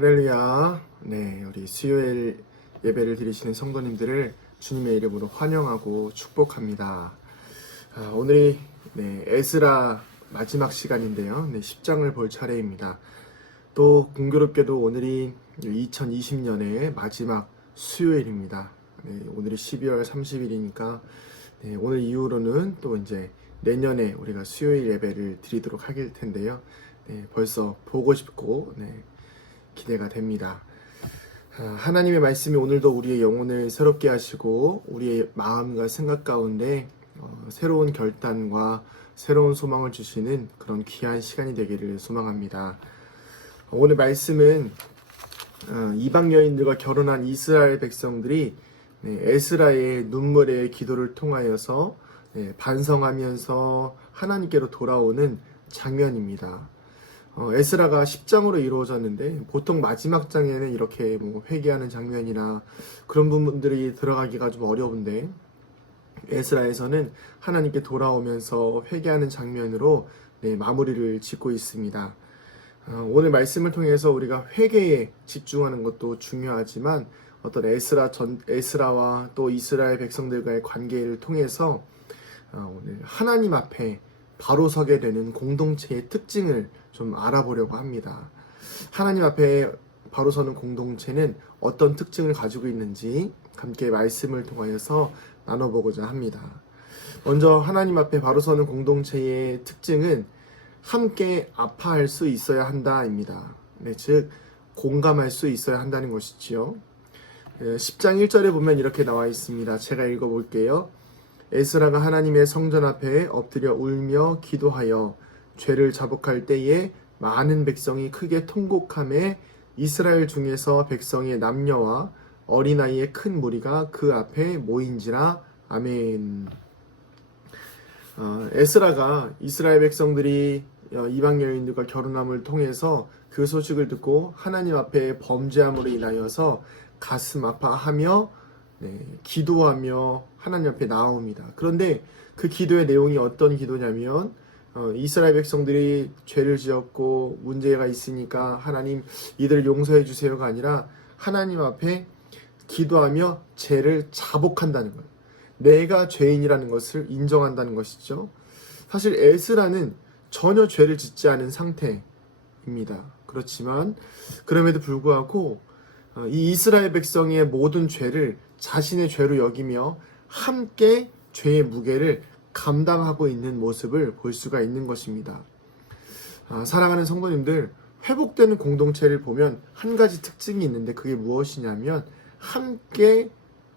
할렐루야. 네, 우리 수요일 예배를 드리시는 성도님들을 주님의 이름으로 환영하고 축복합니다. 오늘이 에스라 마지막 시간인데요. 10장을 볼 차례입니다. 또 공교롭게도 오늘이 2020년의 마지막 수요일입니다. 오늘이 12월 30일이니까 오늘 이후로는 또 이제 내년에 우리가 수요일 예배를 드리도록 할 텐데요. 벌써 보고 싶고 기대가 됩니다. 하나님의 말씀이 오늘도 우리의 영혼을 새롭게 하시고 우리의 마음과 생각 가운데 새로운 결단과 새로운 소망을 주시는 그런 귀한 시간이 되기를 소망합니다. 오늘 말씀은 이방 여인들과 결혼한 이스라엘 백성들이 에스라의 눈물의 기도를 통하여서 반성하면서 하나님께로 돌아오는 장면입니다. 에스라가 10장으로 이루어졌는데 보통 마지막 장에는 이렇게 회개하는 장면이나 그런 부분들이 들어가기가 좀 어려운데 에스라에서는 하나님께 돌아오면서 회개하는 장면으로 마무리를 짓고 있습니다. 오늘 말씀을 통해서 우리가 회개에 집중하는 것도 중요하지만 어떤 에스라와 또 이스라엘 백성들과의 관계를 통해서 오늘 하나님 앞에 바로 서게 되는 공동체의 특징을 좀 알아보려고 합니다. 하나님 앞에 바로 서는 공동체는 어떤 특징을 가지고 있는지 함께 말씀을 통하여서 나눠보고자 합니다. 먼저 하나님 앞에 바로 서는 공동체의 특징은 함께 아파할 수 있어야 한다입니다. 즉 공감할 수 있어야 한다는 것이지요. 10장 1절에 보면 이렇게 나와 있습니다. 제가 읽어볼게요. 에스라가 하나님의 성전 앞에 엎드려 울며 기도하여 죄를 자복할 때에 많은 백성이 크게 통곡하매 이스라엘 중에서 백성의 남녀와 어린아이의 큰 무리가 그 앞에 모인지라. 아멘. 에스라가 이스라엘 백성들이 이방 여인들과 결혼함을 통해서 그 소식을 듣고 하나님 앞에 범죄함으로 인하여서 가슴 아파하며 기도하며 하나님 앞에 나옵니다. 그런데 그 기도의 내용이 어떤 기도냐면 이스라엘 백성들이 죄를 지었고 문제가 있으니까 하나님 이들을 용서해 주세요가 아니라 하나님 앞에 기도하며 죄를 자복한다는 거예요. 내가 죄인이라는 것을 인정한다는 것이죠. 사실 에스라는 전혀 죄를 짓지 않은 상태입니다. 그렇지만 그럼에도 불구하고 이 이스라엘 백성의 모든 죄를 자신의 죄로 여기며 함께 죄의 무게를 감당하고 있는 모습을 볼 수가 있는 것입니다. 사랑하는 성도님들, 회복되는 공동체를 보면 한 가지 특징이 있는데 그게 무엇이냐면 함께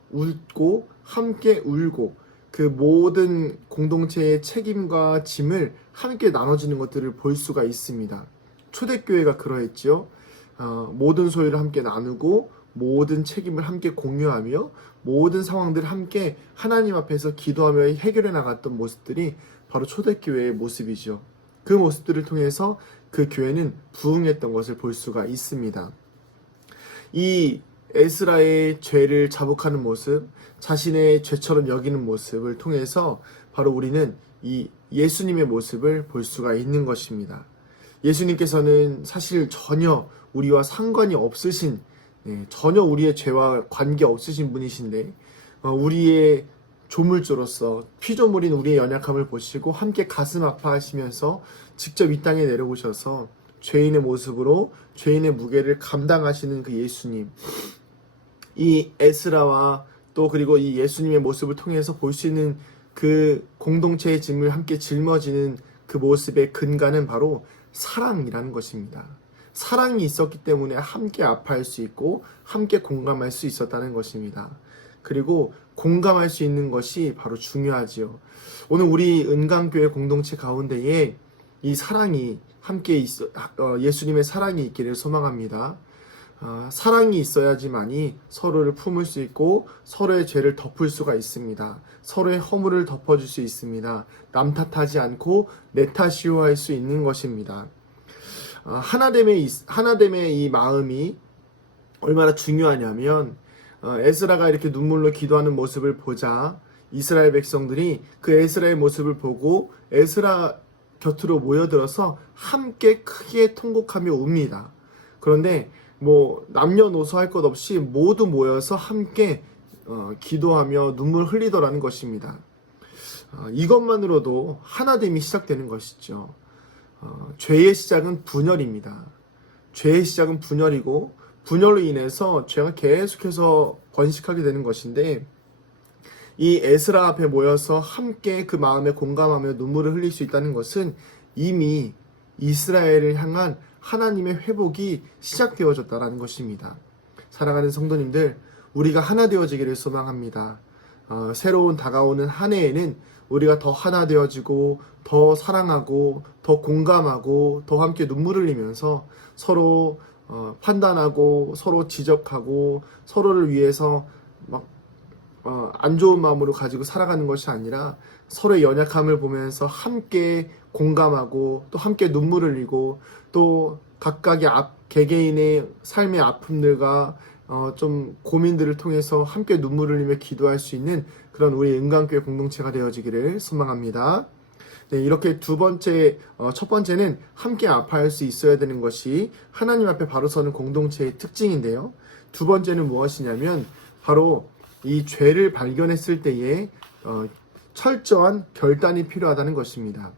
웃고 함께 울고 그 모든 공동체의 책임과 짐을 함께 나눠지는 것들을 볼 수가 있습니다. 초대교회가 그러했죠. 모든 소유를 함께 나누고 모든 책임을 함께 공유하며 모든 상황들을 함께 하나님 앞에서 기도하며 해결해 나갔던 모습들이 바로 초대교회의 모습이죠. 그 모습들을 통해서 그 교회는 부흥했던 것을 볼 수가 있습니다. 이 에스라의 죄를 자복하는 모습, 자신의 죄처럼 여기는 모습을 통해서 바로 우리는 이 예수님의 모습을 볼 수가 있는 것입니다. 예수님께서는 사실 전혀 우리와 상관이 없으신, 전혀 우리의 죄와 관계 없으신 분이신데 우리의 조물주로서 피조물인 우리의 연약함을 보시고 함께 가슴 아파하시면서 직접 이 땅에 내려오셔서 죄인의 모습으로 죄인의 무게를 감당하시는 그 예수님, 이 에스라와 또 그리고 이 예수님의 모습을 통해서 볼 수 있는 그 공동체의 짐을 함께 짊어지는 그 모습의 근간은 바로 사랑이라는 것입니다. 사랑이 있었기 때문에 함께 아파할 수 있고 함께 공감할 수 있었다는 것입니다. 그리고 공감할 수 있는 것이 바로 중요하지요. 오늘 우리 은강교회 공동체 가운데에 이 사랑이 함께 예수님의 사랑이 있기를 소망합니다. 사랑이 있어야지만이 서로를 품을 수 있고 서로의 죄를 덮을 수가 있습니다. 서로의 허물을 덮어줄 수 있습니다. 남 탓하지 않고 내 탓이요 할 수 있는 것입니다. 하나됨의 이 마음이 얼마나 중요하냐면 에스라가 이렇게 눈물로 기도하는 모습을 보자 이스라엘 백성들이 그 에스라의 모습을 보고 에스라 곁으로 모여들어서 함께 크게 통곡하며 웁니다. 그런데 뭐 남녀노소 할 것 없이 모두 모여서 함께 기도하며 눈물 흘리더라는 것입니다. 이것만으로도 하나됨이 시작되는 것이죠. 죄의 시작은 분열입니다. 죄의 시작은 분열이고 분열로 인해서 죄가 계속해서 번식하게 되는 것인데, 이 에스라 앞에 모여서 함께 그 마음에 공감하며 눈물을 흘릴 수 있다는 것은 이미 이스라엘을 향한 하나님의 회복이 시작되어졌다는 것입니다. 사랑하는 성도님들, 우리가 하나 되어지기를 소망합니다. 새로운 다가오는 한 해에는 우리가 더 하나 되어지고 더 사랑하고 더 공감하고 더 함께 눈물을 흘리면서 서로 판단하고 서로 지적하고 서로를 위해서 막 안 좋은 마음으로 가지고 살아가는 것이 아니라 서로의 연약함을 보면서 함께 공감하고 또 함께 눈물을 흘리고 또 각각의 개개인의 삶의 아픔들과 좀 고민들을 통해서 함께 눈물을 흘리며 기도할 수 있는 그런 우리 은강교회 공동체가 되어지기를 소망합니다. 네, 이렇게 첫 번째는 함께 아파할 수 있어야 되는 것이 하나님 앞에 바로 서는 공동체의 특징인데요. 두 번째는 무엇이냐면 바로 이 죄를 발견했을 때에 철저한 결단이 필요하다는 것입니다.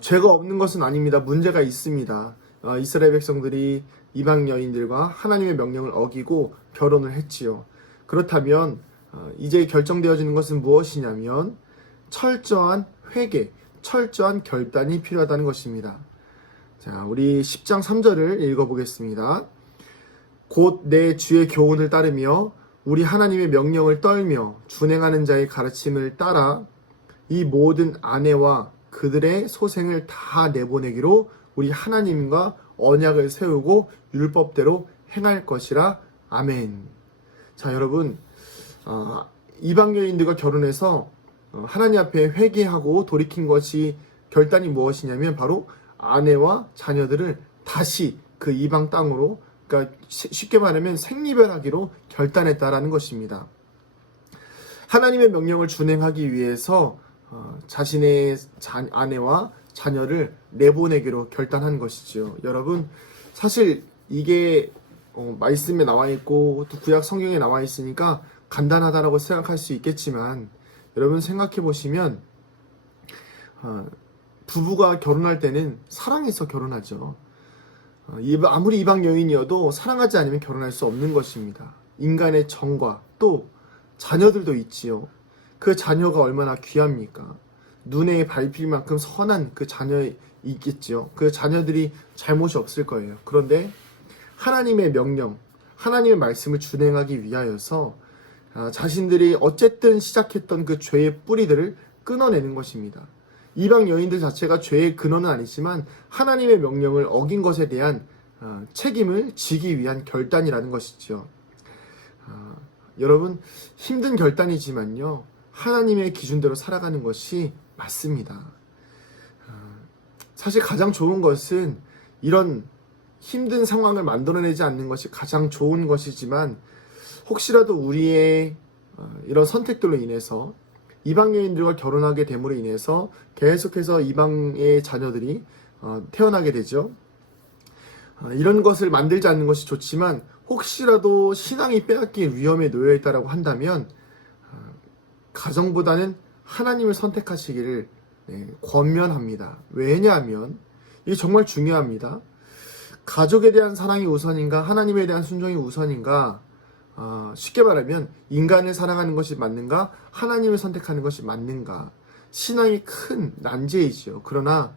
죄가 없는 것은 아닙니다. 문제가 있습니다. 이스라엘 백성들이 이방 여인들과 하나님의 명령을 어기고 결혼을 했지요. 그렇다면 이제 결정되어지는 것은 무엇이냐면 철저한 회개, 철저한 결단이 필요하다는 것입니다. 자, 우리 10장 3절을 읽어보겠습니다. 곧 내 주의 교훈을 따르며 우리 하나님의 명령을 떨며 준행하는 자의 가르침을 따라 이 모든 아내와 그들의 소생을 다 내보내기로 우리 하나님과 언약을 세우고 율법대로 행할 것이라. 아멘. 자, 여러분, 이방 여인들과 결혼해서 하나님 앞에 회개하고 돌이킨 것이 결단이 무엇이냐면 바로 아내와 자녀들을 다시 그 이방 땅으로, 그러니까 쉽게 말하면 생리별하기로 결단했다라는 것입니다. 하나님의 명령을 준행하기 위해서 자신의 아내와 자녀를 내보내기로 결단한 것이죠. 여러분, 사실 이게 말씀에 나와 있고 또 구약 성경에 나와 있으니까 간단하다라고 생각할 수 있겠지만, 여러분 생각해 보시면 부부가 결혼할 때는 사랑해서 결혼하죠. 아무리 이방 여인이어도 사랑하지 않으면 결혼할 수 없는 것입니다. 인간의 정과 또 자녀들도 있지요. 그 자녀가 얼마나 귀합니까? 눈에 밟힐 만큼 선한 그 자녀 있겠지요. 그 자녀들이 잘못이 없을 거예요. 그런데 하나님의 명령, 하나님의 말씀을 준행하기 위하여서 자신들이 어쨌든 시작했던 그 죄의 뿌리들을 끊어내는 것입니다. 이방 여인들 자체가 죄의 근원은 아니지만 하나님의 명령을 어긴 것에 대한 책임을 지기 위한 결단이라는 것이죠. 여러분, 힘든 결단이지만요, 하나님의 기준대로 살아가는 것이 맞습니다. 사실 가장 좋은 것은 이런 힘든 상황을 만들어내지 않는 것이 가장 좋은 것이지만, 혹시라도 우리의 이런 선택들로 인해서 이방 여인들과 결혼하게 됨으로 인해서 계속해서 이방의 자녀들이 태어나게 되죠. 이런 것을 만들지 않는 것이 좋지만, 혹시라도 신앙이 빼앗길 위험에 놓여 있다라고 한다면 가정보다는 하나님을 선택하시기를 권면합니다. 왜냐하면 이게 정말 중요합니다. 가족에 대한 사랑이 우선인가, 하나님에 대한 순종이 우선인가? 쉽게 말하면 인간을 사랑하는 것이 맞는가, 하나님을 선택하는 것이 맞는가? 신앙이 큰 난제이지요. 그러나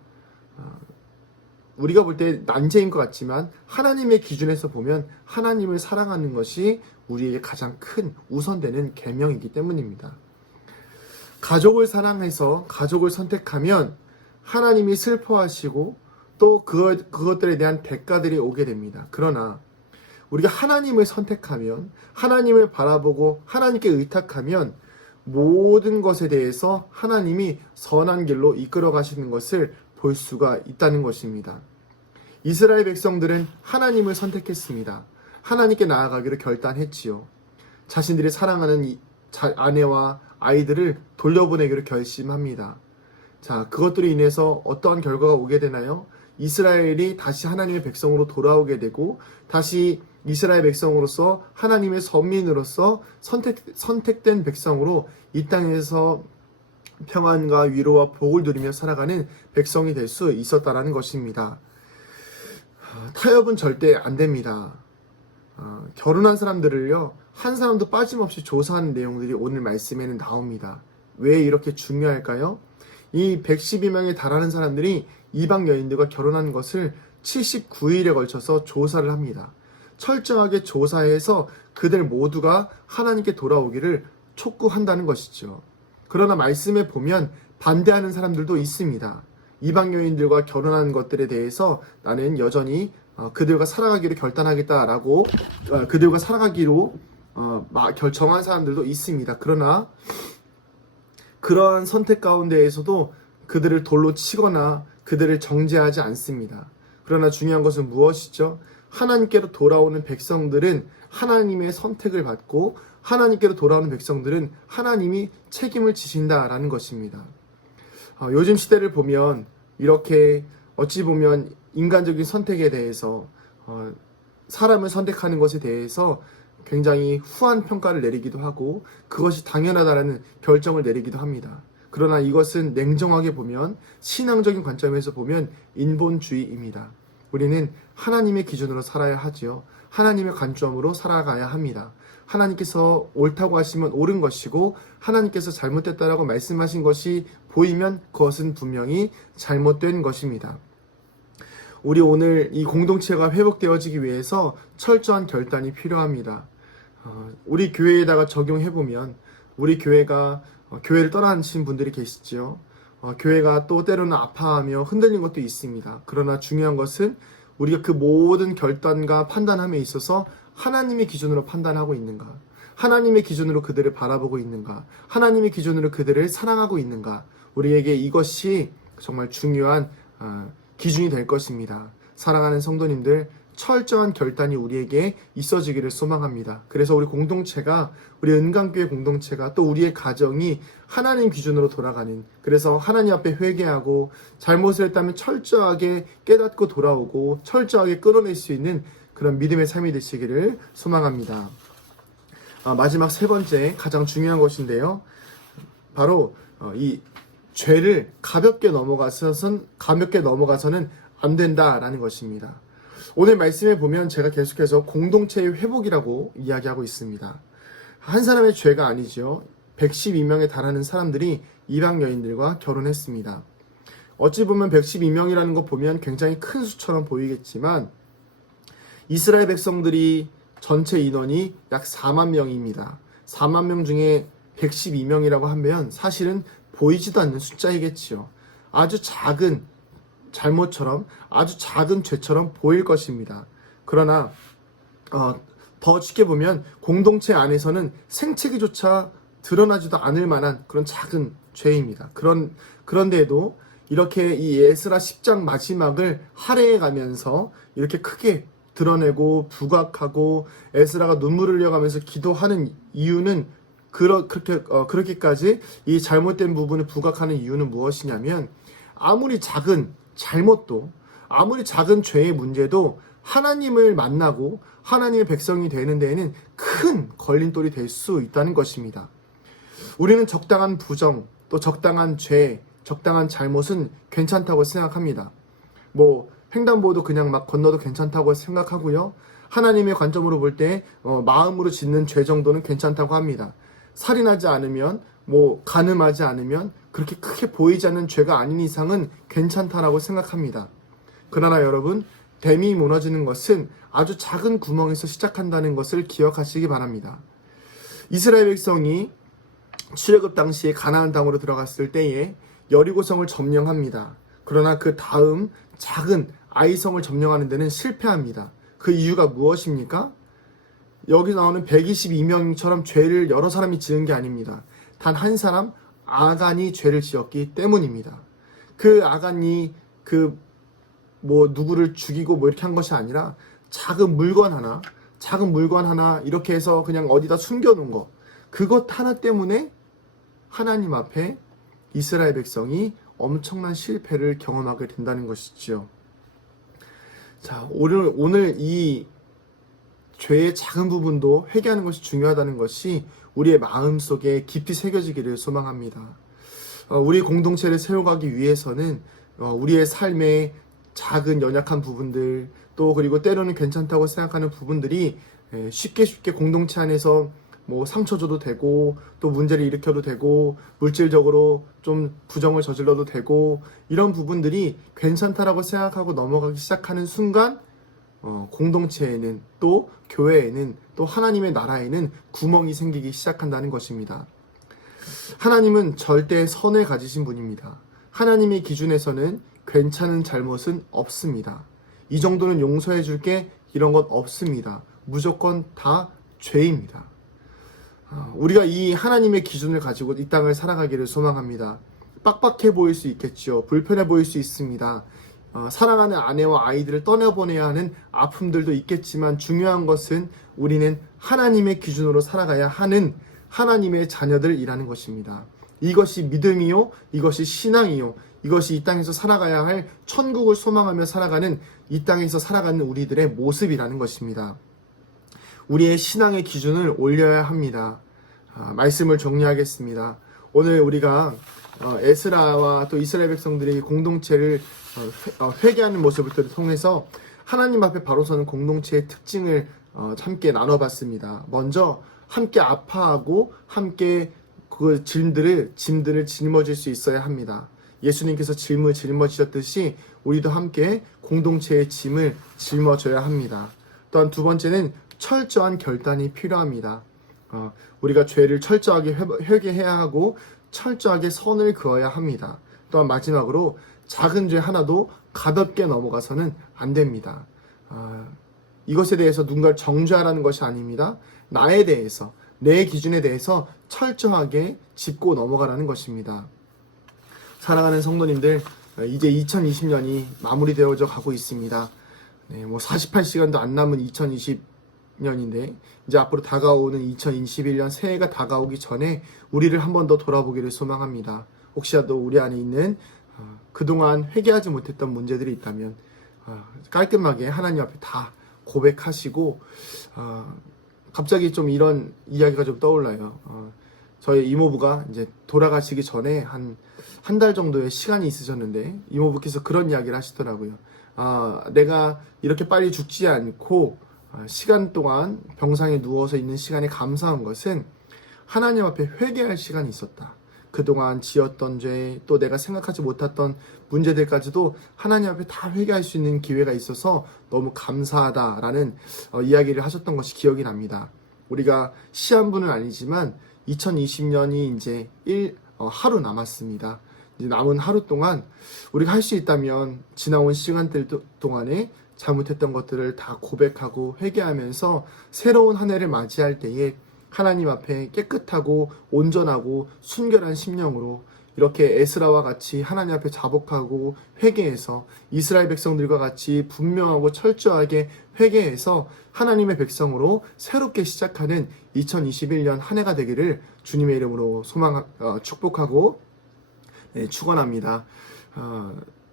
우리가 볼 때 난제인 것 같지만 하나님의 기준에서 보면 하나님을 사랑하는 것이 우리에게 가장 큰 우선되는 계명이기 때문입니다. 가족을 사랑해서 가족을 선택하면 하나님이 슬퍼하시고 또 그것들에 대한 대가들이 오게 됩니다. 그러나 우리가 하나님을 선택하면, 하나님을 바라보고 하나님께 의탁하면 모든 것에 대해서 하나님이 선한 길로 이끌어 가시는 것을 볼 수가 있다는 것입니다. 이스라엘 백성들은 하나님을 선택했습니다. 하나님께 나아가기로 결단했지요. 자신들이 사랑하는 아내와 아이들을 돌려보내기로 결심합니다. 자, 그것들로 인해서 어떠한 결과가 오게 되나요? 이스라엘이 다시 하나님의 백성으로 돌아오게 되고 다시 이스라엘 백성으로서 하나님의 선민으로서 선택된 백성으로 이 땅에서 평안과 위로와 복을 누리며 살아가는 백성이 될 수 있었다라는 것입니다. 타협은 절대 안 됩니다. 결혼한 사람들을요, 한 사람도 빠짐없이 조사하는 내용들이 오늘 말씀에는 나옵니다. 왜 이렇게 중요할까요? 이 112명에 달하는 사람들이 이방 여인들과 결혼한 것을 79일에 걸쳐서 조사를 합니다. 철저하게 조사해서 그들 모두가 하나님께 돌아오기를 촉구한다는 것이죠. 그러나 말씀에 보면 반대하는 사람들도 있습니다. 이방 여인들과 결혼한 것들에 대해서 나는 여전히 그들과 살아가기로 결단하겠다라고 그들과 살아가기로 결정한 사람들도 있습니다. 그러나 그러한 선택 가운데에서도 그들을 돌로 치거나 그들을 정죄하지 않습니다. 그러나 중요한 것은 무엇이죠? 하나님께로 돌아오는 백성들은 하나님의 선택을 받고 하나님께로 돌아오는 백성들은 하나님이 책임을 지신다라는 것입니다. 요즘 시대를 보면 이렇게 어찌 보면 인간적인 선택에 대해서 사람을 선택하는 것에 대해서 굉장히 후한 평가를 내리기도 하고 그것이 당연하다라는 결정을 내리기도 합니다. 그러나 이것은 냉정하게 보면 신앙적인 관점에서 보면 인본주의입니다. 우리는 하나님의 기준으로 살아야 하지요. 하나님의 관점으로 살아가야 합니다. 하나님께서 옳다고 하시면 옳은 것이고 하나님께서 잘못됐다라고 말씀하신 것이 보이면 그것은 분명히 잘못된 것입니다. 우리 오늘 이 공동체가 회복되어지기 위해서 철저한 결단이 필요합니다. 우리 교회에다가 적용해보면 우리 교회가 교회를 떠나신 분들이 계시지요. 교회가 또 때로는 아파하며 흔들린 것도 있습니다. 그러나 중요한 것은 우리가 그 모든 결단과 판단함에 있어서 하나님의 기준으로 판단하고 있는가? 하나님의 기준으로 그들을 바라보고 있는가? 하나님의 기준으로 그들을 사랑하고 있는가? 우리에게 이것이 정말 중요한 기준이 될 것입니다. 사랑하는 성도님들, 철저한 결단이 우리에게 있어지기를 소망합니다. 그래서 우리 공동체가, 우리 은강교회 공동체가 또 우리의 가정이 하나님 기준으로 돌아가는, 그래서 하나님 앞에 회개하고 잘못을 했다면 철저하게 깨닫고 돌아오고 철저하게 끌어낼 수 있는 그런 믿음의 삶이 되시기를 소망합니다. 마지막 세 번째 가장 중요한 것인데요. 바로 이 죄를 가볍게 넘어가서는 안 된다라는 것입니다. 오늘 말씀에 보면 제가 계속해서 공동체의 회복이라고 이야기하고 있습니다. 한 사람의 죄가 아니죠. 112명에 달하는 사람들이 이방 여인들과 결혼했습니다. 어찌 보면 112명이라는 거 보면 굉장히 큰 수처럼 보이겠지만 이스라엘 백성들이 전체 인원이 약 4만 명입니다. 4만 명 중에 112명이라고 하면 사실은 보이지도 않는 숫자이겠지요. 아주 작은 잘못처럼, 아주 작은 죄처럼 보일 것입니다. 그러나 더 쉽게 보면 공동체 안에서는 생채기조차 드러나지도 않을 만한 그런 작은 죄입니다. 그런데도 이렇게 이 에스라 10장 마지막을 할애해 가면서 이렇게 크게 드러내고 부각하고 에스라가 눈물을 흘려가면서 기도하는 이유는 그렇게까지 이 잘못된 부분을 부각하는 이유는 무엇이냐면 아무리 작은 잘못도 아무리 작은 죄의 문제도 하나님을 만나고 하나님의 백성이 되는 데에는 큰 걸림돌이 될 수 있다는 것입니다. 우리는 적당한 부정, 또 적당한 죄, 적당한 잘못은 괜찮다고 생각합니다. 횡단보도 그냥 막 건너도 괜찮다고 생각하고요. 하나님의 관점으로 볼 때 마음으로 짓는 죄 정도는 괜찮다고 합니다. 살인하지 않으면, 간음하지 않으면 그렇게 크게 보이지 않는 죄가 아닌 이상은 괜찮다라고 생각합니다. 그러나 여러분, 댐이 무너지는 것은 아주 작은 구멍에서 시작한다는 것을 기억하시기 바랍니다. 이스라엘 백성이 출애굽 당시에 가나안 땅으로 들어갔을 때에 여리고성을 점령합니다. 그러나 그 다음 작은 아이성을 점령하는 데는 실패합니다. 그 이유가 무엇입니까? 여기 나오는 122명처럼 죄를 여러 사람이 지은 게 아닙니다. 단 한 사람 아간이 죄를 지었기 때문입니다. 그 아간이 누구를 죽이고 이렇게 한 것이 아니라 작은 물건 하나 이렇게 해서 그냥 어디다 숨겨놓은 거, 그것 하나 때문에 하나님 앞에 이스라엘 백성이 엄청난 실패를 경험하게 된다는 것이지요. 자, 오늘 이 죄의 작은 부분도 회개하는 것이 중요하다는 것이 우리의 마음속에 깊이 새겨지기를 소망합니다. 우리 공동체를 세워가기 위해서는 우리의 삶의 작은 연약한 부분들, 또 그리고 때로는 괜찮다고 생각하는 부분들이 쉽게 공동체 안에서 뭐 상처 줘도 되고, 또 문제를 일으켜도 되고, 물질적으로 좀 부정을 저질러도 되고, 이런 부분들이 괜찮다라고 생각하고 넘어가기 시작하는 순간 공동체에는, 또 교회에는, 또 하나님의 나라에는 구멍이 생기기 시작한다는 것입니다. 하나님은 절대 선을 가지신 분입니다. 하나님의 기준에서는 괜찮은 잘못은 없습니다. 이 정도는 용서해 줄게, 이런 것 없습니다. 무조건 다 죄입니다. 우리가 이 하나님의 기준을 가지고 이 땅을 살아가기를 소망합니다. 빡빡해 보일 수 있겠죠. 불편해 보일 수 있습니다. 사랑하는 아내와 아이들을 떠나보내야 하는 아픔들도 있겠지만, 중요한 것은 우리는 하나님의 기준으로 살아가야 하는 하나님의 자녀들이라는 것입니다. 이것이 믿음이요, 이것이 신앙이요, 이것이 이 땅에서 살아가야 할 천국을 소망하며 살아가는, 이 땅에서 살아가는 우리들의 모습이라는 것입니다. 우리의 신앙의 기준을 올려야 합니다. 말씀을 정리하겠습니다. 오늘 우리가 에스라와 또 이스라엘 백성들이 공동체를 회개하는 모습을 통해서 하나님 앞에 바로 서는 공동체의 특징을 함께 나눠봤습니다. 먼저 함께 아파하고 함께 그 짐들을 짊어질 수 있어야 합니다. 예수님께서 짐을 짊어지셨듯이 우리도 함께 공동체의 짐을 짊어져야 합니다. 또한 두 번째는 철저한 결단이 필요합니다. 우리가 죄를 철저하게 회개해야 하고 철저하게 선을 그어야 합니다. 또한 마지막으로 작은 죄 하나도 가볍게 넘어가서는 안 됩니다. 이것에 대해서 누군가를 정죄하라는 것이 아닙니다. 나에 대해서, 내 기준에 대해서 철저하게 짚고 넘어가라는 것입니다. 사랑하는 성도님들, 이제 2020년이 마무리되어져 가고 있습니다. 48시간도 안 남은 2020년인데 이제 앞으로 다가오는 2021년 새해가 다가오기 전에 우리를 한 번 더 돌아보기를 소망합니다. 혹시라도 우리 안에 있는 그동안 회개하지 못했던 문제들이 있다면 깔끔하게 하나님 앞에 다 고백하시고, 갑자기 좀 이런 이야기가 좀 떠올라요. 저희 이모부가 이제 돌아가시기 전에 한 달 정도의 시간이 있으셨는데, 이모부께서 그런 이야기를 하시더라고요. 내가 이렇게 빨리 죽지 않고 시간 동안 병상에 누워서 있는 시간에 감사한 것은 하나님 앞에 회개할 시간이 있었다. 그동안 지었던 죄, 또 내가 생각하지 못했던 문제들까지도 하나님 앞에 다 회개할 수 있는 기회가 있어서 너무 감사하다라는 이야기를 하셨던 것이 기억이 납니다. 우리가 시한부는 아니지만 2020년이 이제 하루 남았습니다. 이제 남은 하루 동안 우리가 할 수 있다면 지나온 시간들 동안에 잘못했던 것들을 다 고백하고 회개하면서 새로운 한 해를 맞이할 때에 하나님 앞에 깨끗하고 온전하고 순결한 심령으로 이렇게 에스라와 같이 하나님 앞에 자복하고 회개해서 이스라엘 백성들과 같이 분명하고 철저하게 회개해서 하나님의 백성으로 새롭게 시작하는 2021년 한 해가 되기를 주님의 이름으로 축복하고 축원합니다.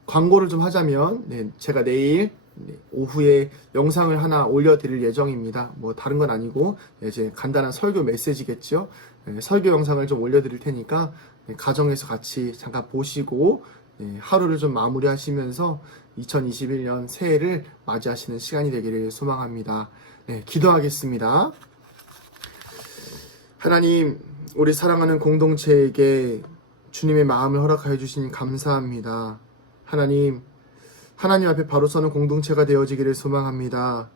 광고를 좀 하자면 제가 내일 오후에 영상을 하나 올려드릴 예정입니다. 뭐 다른 건 아니고 이제 간단한 설교 메시지겠죠. 설교 영상을 좀 올려드릴 테니까 가정에서 같이 잠깐 보시고 하루를 좀 마무리하시면서 2021년 새해를 맞이하시는 시간이 되기를 소망합니다. 기도하겠습니다. 하나님, 우리 사랑하는 공동체에게 주님의 마음을 허락하여 주시니 감사합니다. 하나님 앞에 바로 서는 공동체가 되어지기를 소망합니다.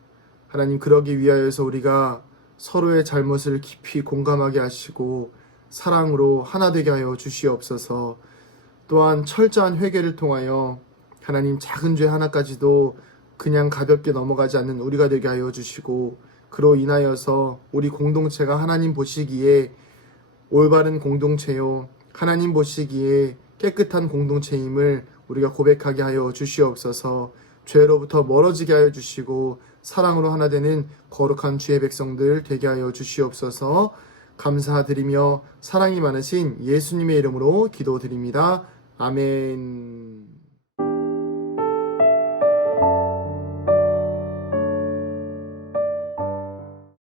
하나님, 그러기 위하여서 우리가 서로의 잘못을 깊이 공감하게 하시고 사랑으로 하나 되게 하여 주시옵소서. 또한 철저한 회개를 통하여 하나님, 작은 죄 하나까지도 그냥 가볍게 넘어가지 않는 우리가 되게 하여 주시고, 그로 인하여서 우리 공동체가 하나님 보시기에 올바른 공동체요, 하나님 보시기에 깨끗한 공동체임을 우리가 고백하게 하여 주시옵소서. 죄로부터 멀어지게 하여 주시고 사랑으로 하나 되는 거룩한 주의 백성들 되게 하여 주시옵소서. 감사드리며 사랑이 많으신 예수님의 이름으로 기도드립니다. 아멘.